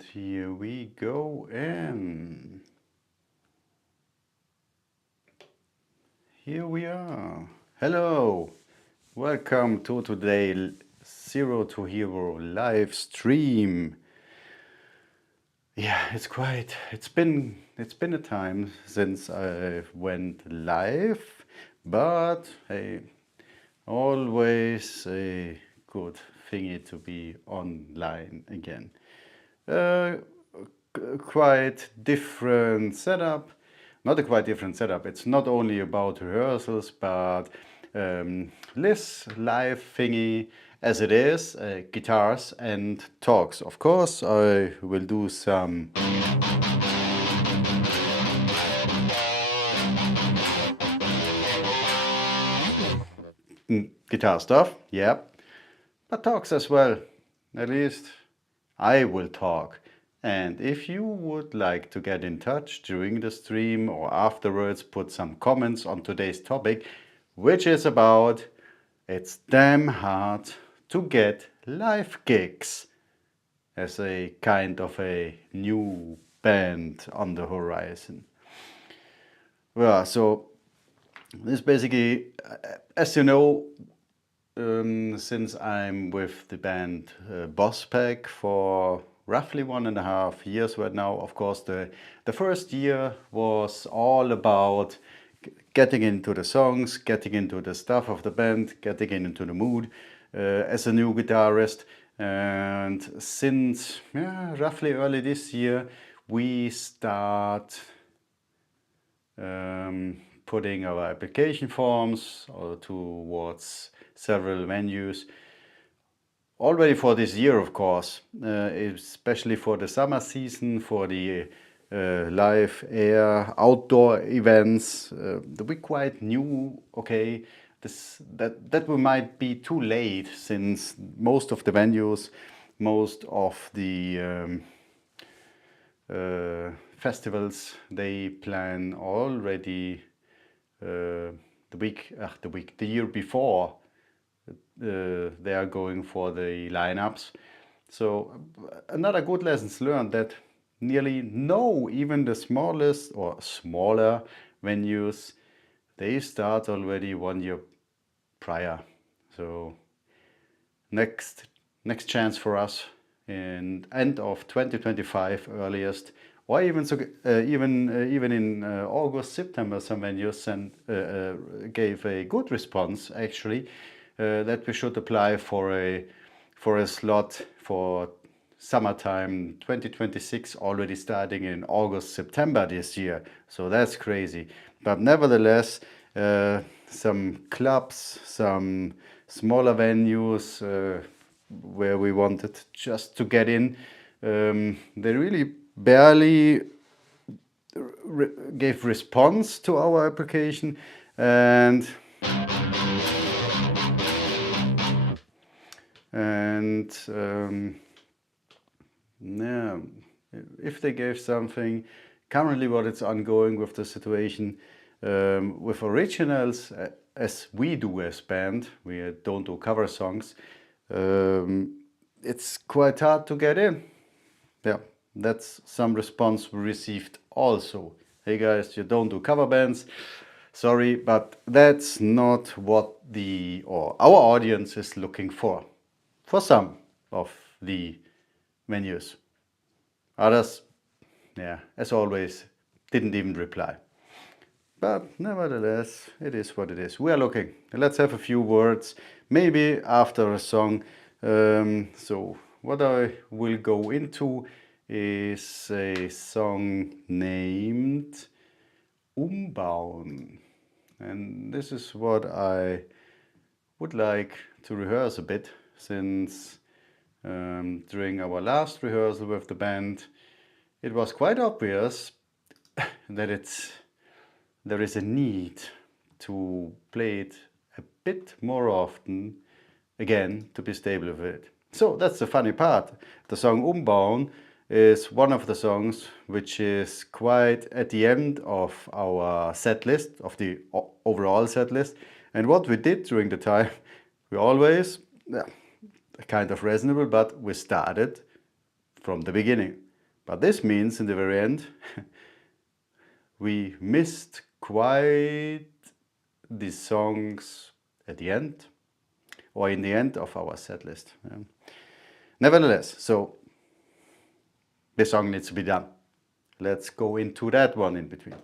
And here we go in. Here we are. Hello. Welcome to today Zero to Hero live stream. Yeah, it's been a time since I went live, but hey, always a good thingy to be online again. Quite different setup. Not a quite different setup. It's not only about rehearsals, but this live thingy as it is, guitars and talks. Of course, I will do some guitar stuff, yeah, but talks as well. At least I will talk. And if you would like to get in touch during the stream or afterwards, put some comments on today's topic, which is about it's damn hard to get live gigs as a kind of a new band on the horizon. Well, so this basically, as you know, since I'm with the band Boss Pack for roughly 1.5 years right now, of course, the first year was all about getting into the songs, getting into the stuff of the band, getting into the mood as a new guitarist. And since roughly early this year, we start putting our application forms towards several venues. Already for this year, of course, especially for the summer season, for the live air outdoor events, we quite knew, okay, that we might be too late since most of the venues, most of the festivals, they plan already the year before they are going for the lineups. So another good lessons learned that nearly even the smallest or smaller venues, they start already 1 year prior. So next chance for us in end of 2025 earliest, or even in August, September, some venues gave a good response actually that we should apply for a slot for summertime 2026, already starting in August, September this year. So that's crazy. But nevertheless, some clubs, some smaller venues where we wanted just to get in, they really barely gave response to our application. And yeah, if they gave something, currently what it's ongoing with the situation with originals, as we do as band, we don't do cover songs, it's quite hard to get in. Yeah, that's some response we received also. Hey guys, you don't do cover bands. Sorry, but that's not what our audience is looking for some of the venues. Others, yeah, as always, didn't even reply. But nevertheless, it is what it is. We are looking. Let's have a few words, maybe after a song. So what I will go into is a song named Umbauen. And this is what I would like to rehearse a bit, since during our last rehearsal with the band, it was quite obvious that there is a need to play it a bit more often again to be stable with it. So that's the funny part. The song Umbauen is one of the songs which is quite at the end of our set list, of the overall set list. And what we did during the time, we always, kind of reasonable, but we started from the beginning. But this means in the very end we missed quite the songs at the end or in the end of our set list. Nevertheless, so the song needs to be done. Let's go into that one in between.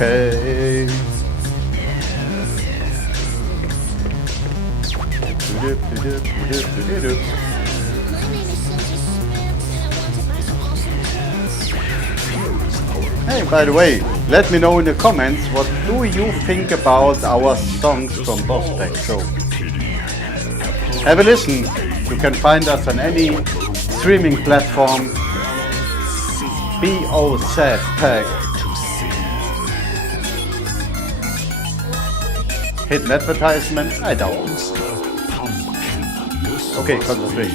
Okay. Hey, by the way, let me know in the comments what do you think about our songs from Boss Pack. So have a listen. You can find us on any streaming platform. BOZ Pack. Hidden advertisement? I don't. Okay, concentrate.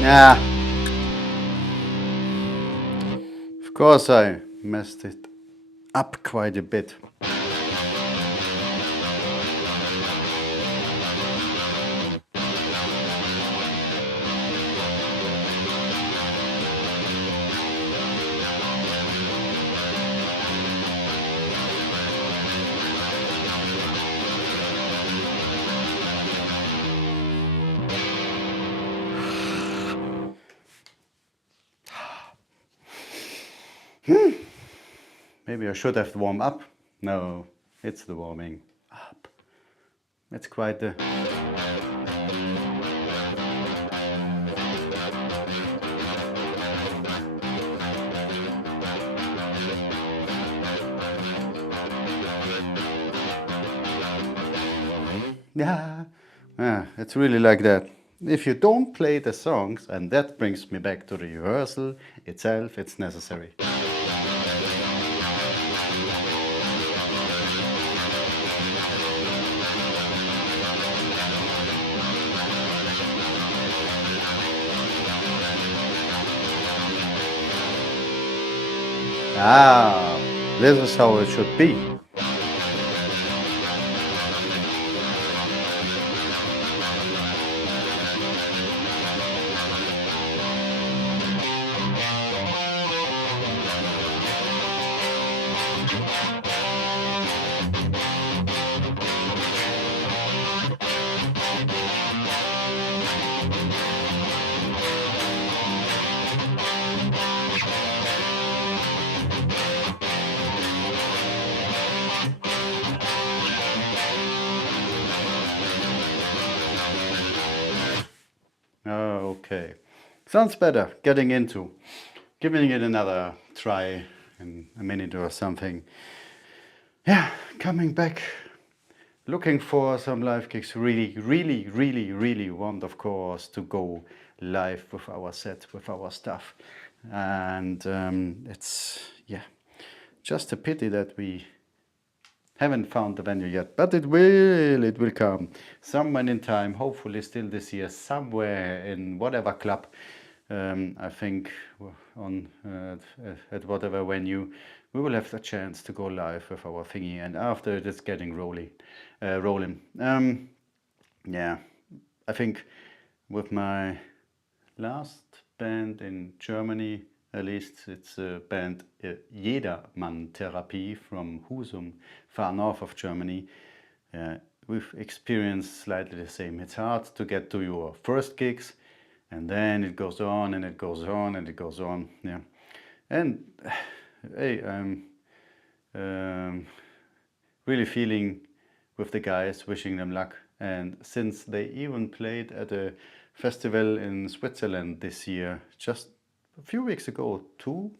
Yeah. Of course I messed it up quite a bit. Maybe I should have warmed up. No, it's the warming up. It's quite the... Yeah, it's really like that. If you don't play the songs, and that brings me back to the rehearsal itself, it's necessary. Ah, this is how it should be. Okay, sounds better. Getting into, giving it another try in a minute or something. Yeah, coming back, looking for some live gigs. Really want, of course, to go live with our set, with our stuff. And it's, yeah, just a pity that we haven't found the venue yet, but it will come somewhere in time, hopefully still this year, somewhere in whatever club. I think on at whatever venue we will have the chance to go live with our thingy, and after it is getting rolling. Yeah, I think with my last band in Germany, at least it's a band Jedermann Therapie from Husum, far north of Germany. We've experienced slightly the same. It's hard to get to your first gigs, and then it goes on and it goes on and it goes on. Yeah, and hey, I'm really feeling with the guys, wishing them luck. And since they even played at a festival in Switzerland this year, just a few weeks ago, 2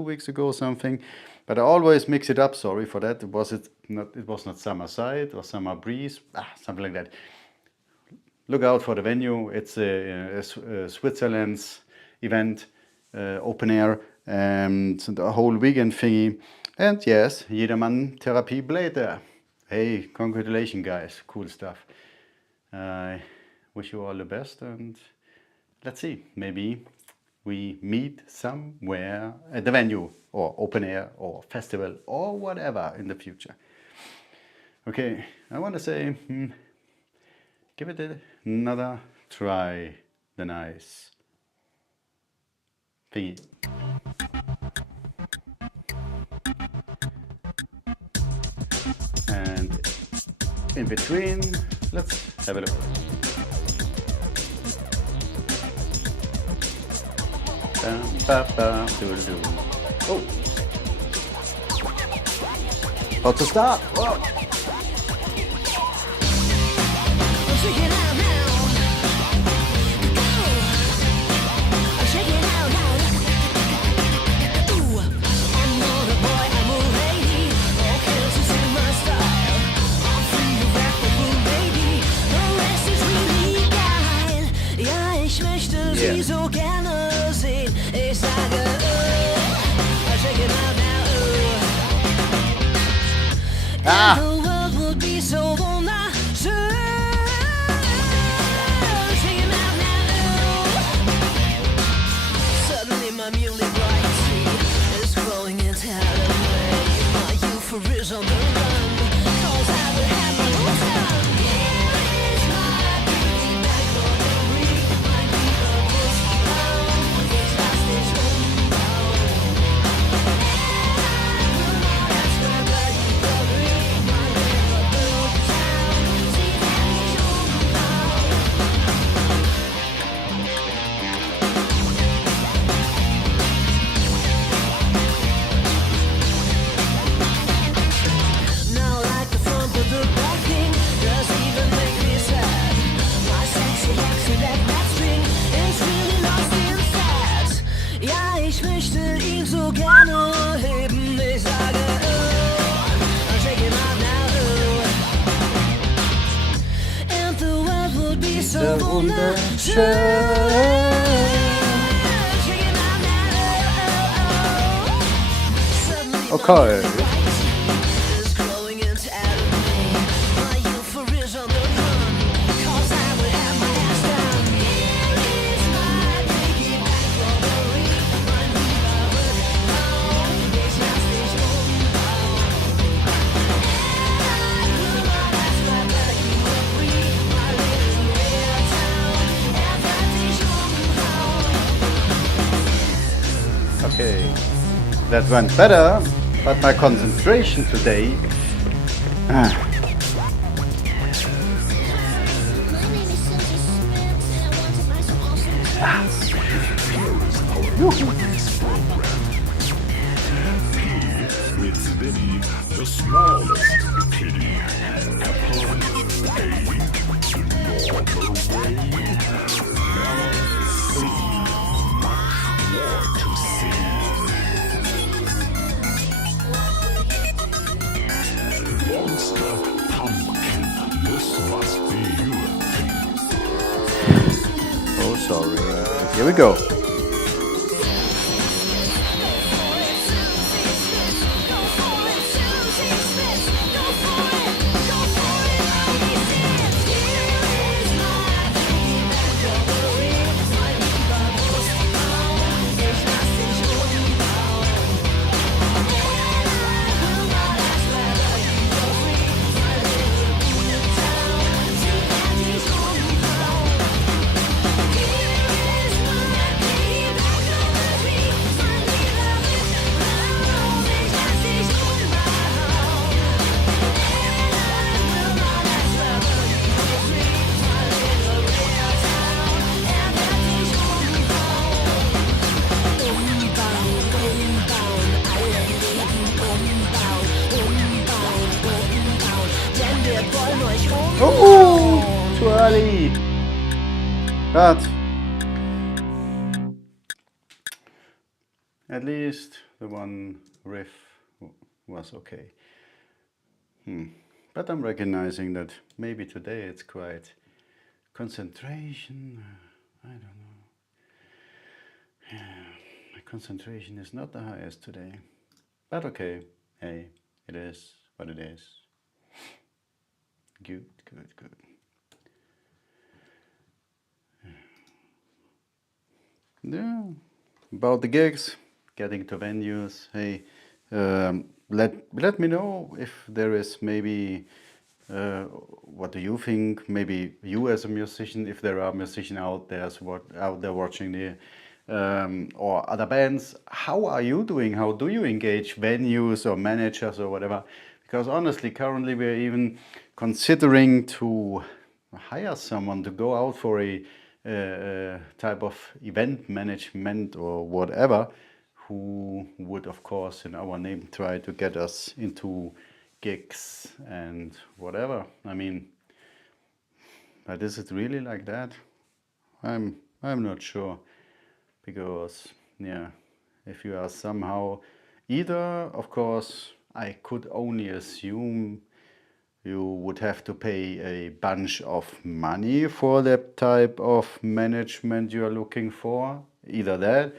weeks ago or something, but I always mix it up, sorry for that. It was not Summer Side or Summer Breeze, something like that. Look out for the venue. It's a Switzerland's event, open air, and the whole weekend thingy. And yes, Jedermann Therapie played there. Hey, congratulations guys, cool stuff. I wish you all the best, and let's see, maybe we meet somewhere at the venue or open air or festival or whatever in the future. Okay, I want to say, give it another try, the nice thingy. And in between, let's have a look. Oh, about to start. Whoa. Sie so gerne sehen. Ich sage, check it out now. And the world would be so wunderschön. Check it out now. Suddenly my muley bright sea is flowing entirely. My euphoria on the run, 'cause I would have my own fun. Ja, ich möchte ihn so gerne heben. Ich sage, oh, shake it out now, oh. And the world would be so wunderschön. Shake it out now, oh, oh. Suddenly Okay. is growing inside of me. My youth is on the run, 'cause I will have my ass down. Here is my piggyback robbery. Mein lieber Rückbau, ich lass dich umbauen. And I will not ask whether you agree. My little real town, wird dich umhauen. Okay. That went better, but my concentration today. My name is Cynthia Smith, and I want to buy some awesome It's Billy, the smallest kitty. Upon a normal way. See, much more to see. Monster pumpkin, this must be your thing. Oh, sorry. Here we go. Oh, too early. But at least the one riff was okay. But I'm recognizing that maybe today it's quite concentration. I don't know. My concentration is not the highest today. But okay, hey, it is what it is. Good, good, good. Yeah, about the gigs, getting to venues. Hey, let me know if there is maybe. What do you think? Maybe you as a musician, if there are musicians out there watching the or other bands, how are you doing? How do you engage venues or managers or whatever? Because honestly, currently we're even considering to hire someone to go out for a type of event management or whatever, who would, of course, in our name, try to get us into gigs and whatever. I mean, but is it really like that? I'm not sure, because yeah, if you are somehow either, of course, I could only assume you would have to pay a bunch of money for that type of management you are looking for, either that,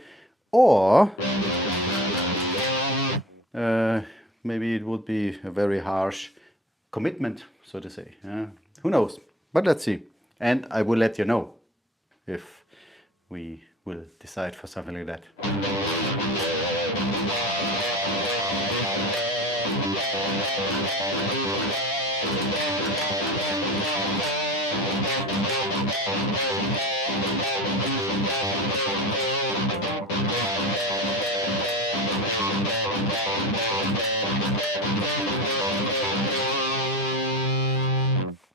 or maybe it would be a very harsh commitment, so to say. Who knows? But let's see. And I will let you know if we will decide for something like that.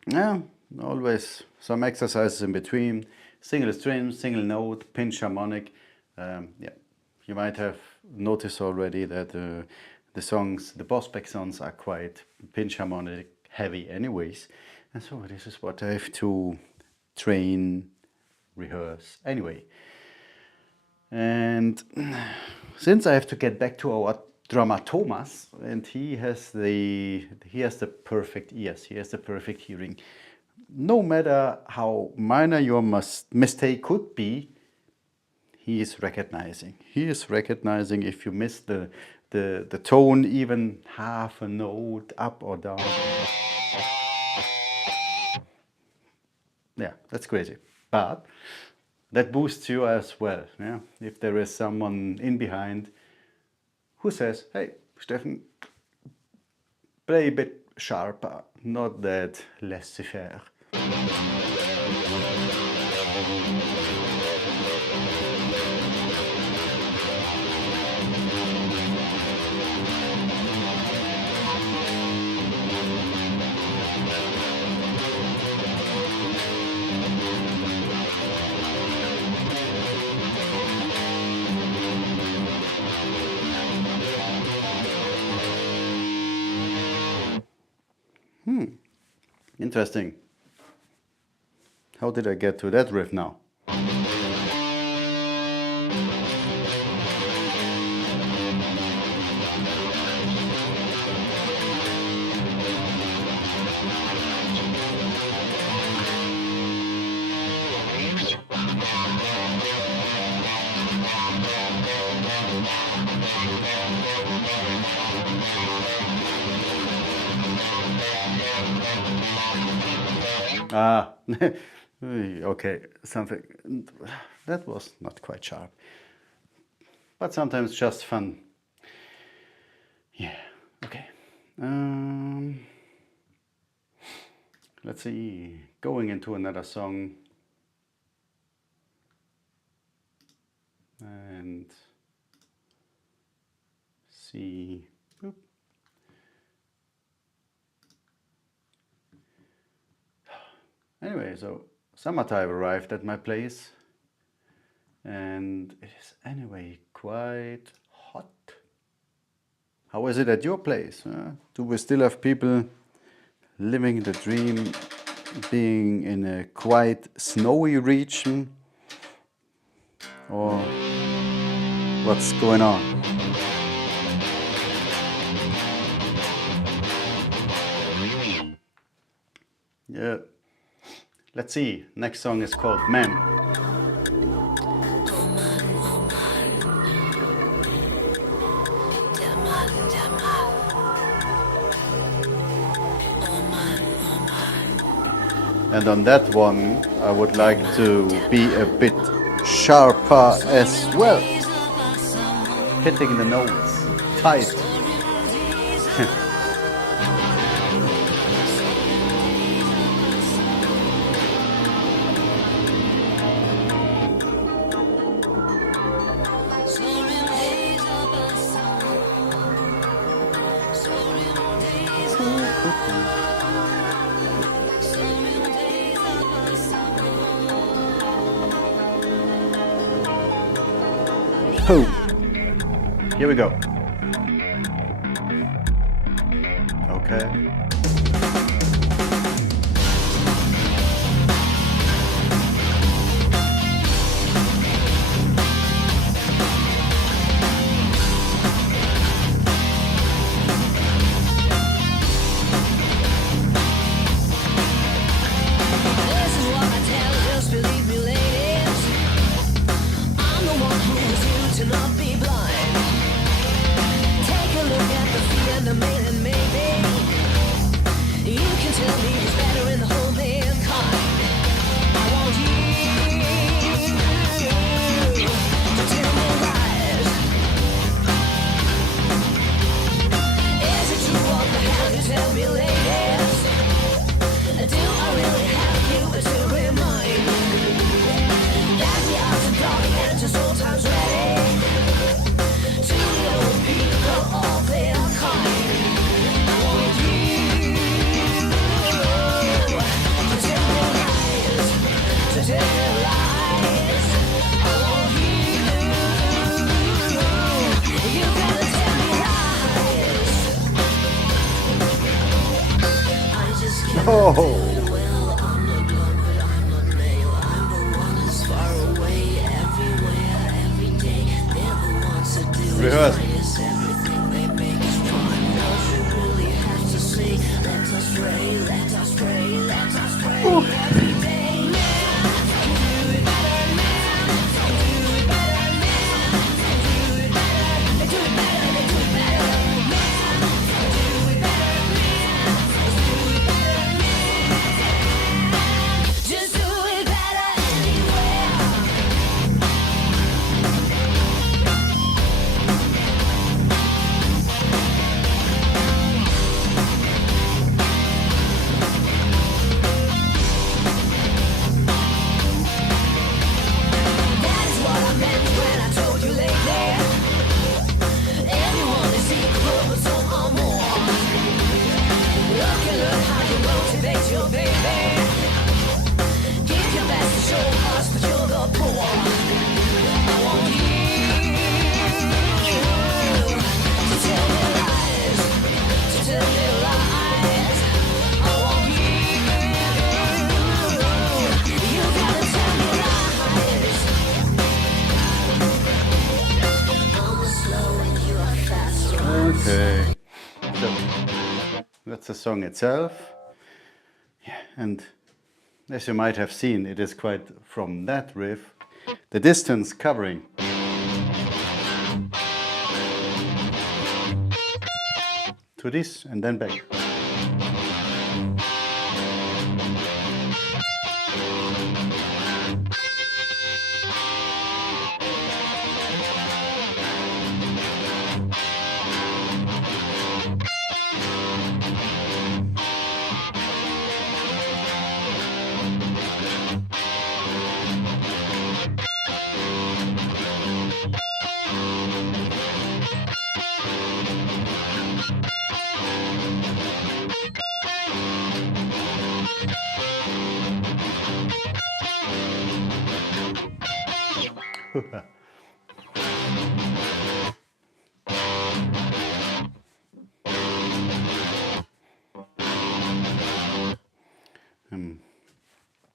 Yeah, always some exercises in between. Single string, single note, pinch harmonic. Yeah, you might have noticed already that the songs, the Bossback songs, are quite pinch harmonic heavy anyways. And so this is what I have to train, rehearse. Anyway, And since I have to get back to our drummer Thomas, and he has the perfect ears, he has the perfect hearing. No matter how minor your mistake could be, he is recognizing. He is recognizing if you miss the tone, even half a note up or down. Yeah, that's crazy. But that boosts you as well. Yeah, if there is someone in behind who says, "Hey, Steffen, play a bit sharper, not that laissez-faire." Interesting. How did I get to that riff now? Ah, okay, something that was not quite sharp, but sometimes just fun. Yeah, okay. Let's see, going into another song. And see. Boop. Anyway, so summertime arrived at my place, and it is anyway quite hot. How is it at your place? Do we still have people living the dream, being in a quite snowy region? Or what's going on? Yeah. Let's see. Next song is called Man. And on that one, I would like to be a bit sharper as well. Hitting the notes tight. Boom. Here we go. Okay. This is what I tell, just believe me, ladies. I'm the one who was you to not be blind. Take a look at the feet and the man, and maybe you can tell me who's better in the whole mankind. I want you to tell me lies. Is it true what the hell you tell me, ladies? Do I really have you to remind that we are so dark and just old times ready to the old people of their kind? I want you to tell me lies, to tell me lies. I want you gotta tell me lies. I just can't. Oh. Well, I'm not blonde, but I'm not male. I'm the one who's far away, everywhere, every day. rehearsed. It's everything they make us run. All you really have to say, let us pray, let us pray, let us pray every day. Man, do it better, man. Do it better, man. Do it better. They do it better, they do it better. Man, do it better, man. Do it better, man. Just do it better anywhere. That is what I meant when I told you lately. Everyone is equal, but some are more. Look and learn how to motivate your baby. Give your best to show us that you're the poor. I want you to tell me lies, to tell me lies. I want you gotta tell me lies. I'm slow and you are fast. Okay. So that's the song itself. Yeah, and as you might have seen, it is quite from that riff, the distance covering. To this and then back.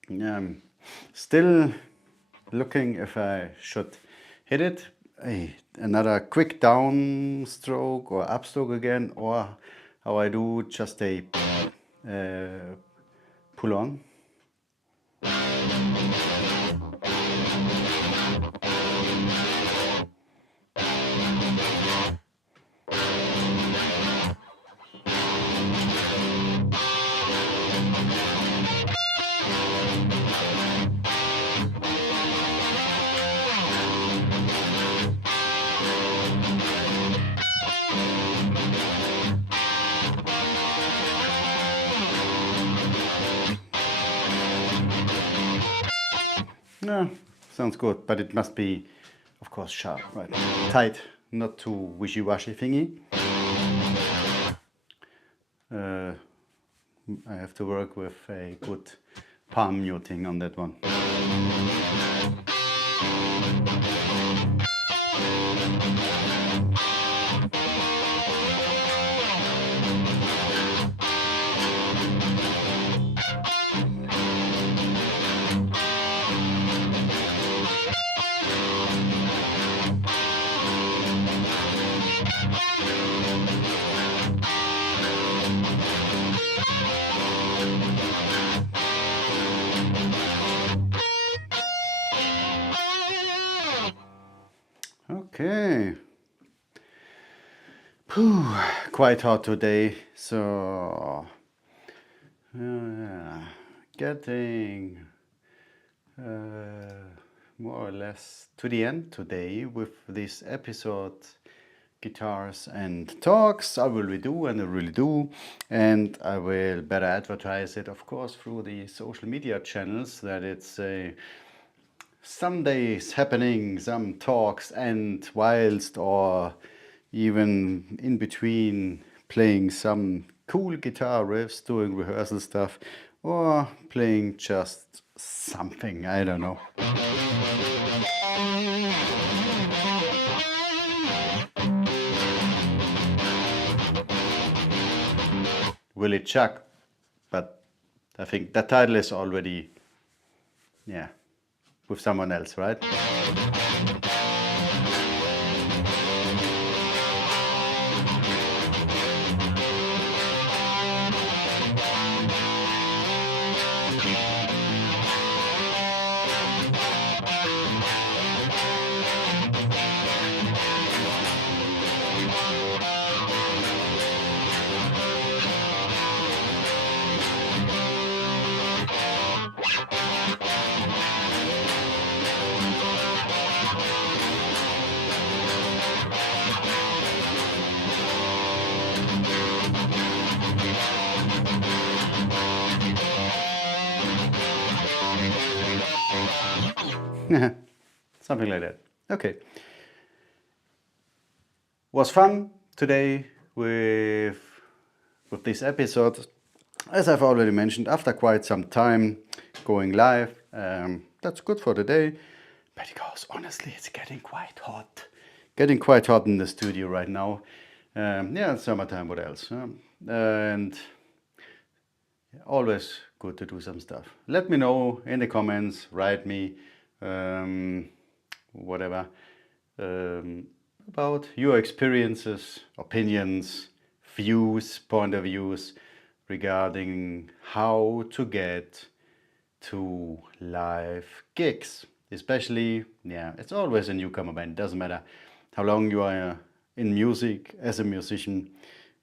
Yeah, I'm still looking if I should hit it. Another quick downstroke or upstroke again, or how I do just a pull on. Yeah, sounds good, but it must be, of course, sharp, right? Tight, not too wishy-washy thingy. I have to work with a good palm muting on that one. Okay. Whew, quite hot today, so getting more or less to the end today with this episode, guitars and talks. I will redo and I really do, and I will better advertise it, of course, through the social media channels, that it's some days happening, some talks, and whilst or even in between playing some cool guitar riffs, doing rehearsal stuff, or playing just something, I don't know. Will it chuck? But I think that title is already, yeah, with someone else, right? Something like that. Okay. Was fun today with this episode. As I've already mentioned, after quite some time going live, that's good for today. Because honestly, it's getting quite hot. Getting quite hot in the studio right now. Yeah, it's summertime, what else? And always good to do some stuff. Let me know in the comments, write me, whatever, about your experiences, opinions, views, point of views regarding how to get to live gigs. Especially, yeah, it's always a newcomer band. Doesn't matter how long you are in music as a musician.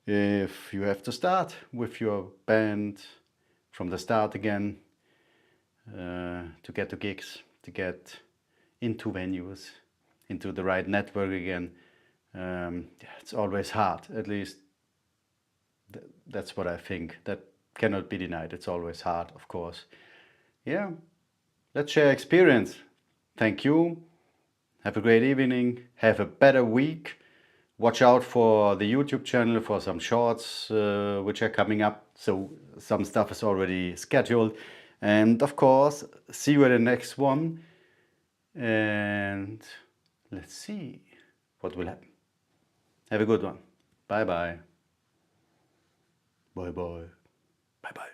If you have to start with your band from the start again, to get to gigs, to get into venues, into the right network again, yeah, it's always hard. At least that's what I think. That cannot be denied. It's always hard, of course. Yeah, let's share experience. Thank you. Have a great evening. Have a better week. Watch out for the YouTube channel for some shorts which are coming up. So some stuff is already scheduled. And of course, see you at the next one. And let's see what will happen. Have a good one. Bye bye. Bye bye. Bye bye.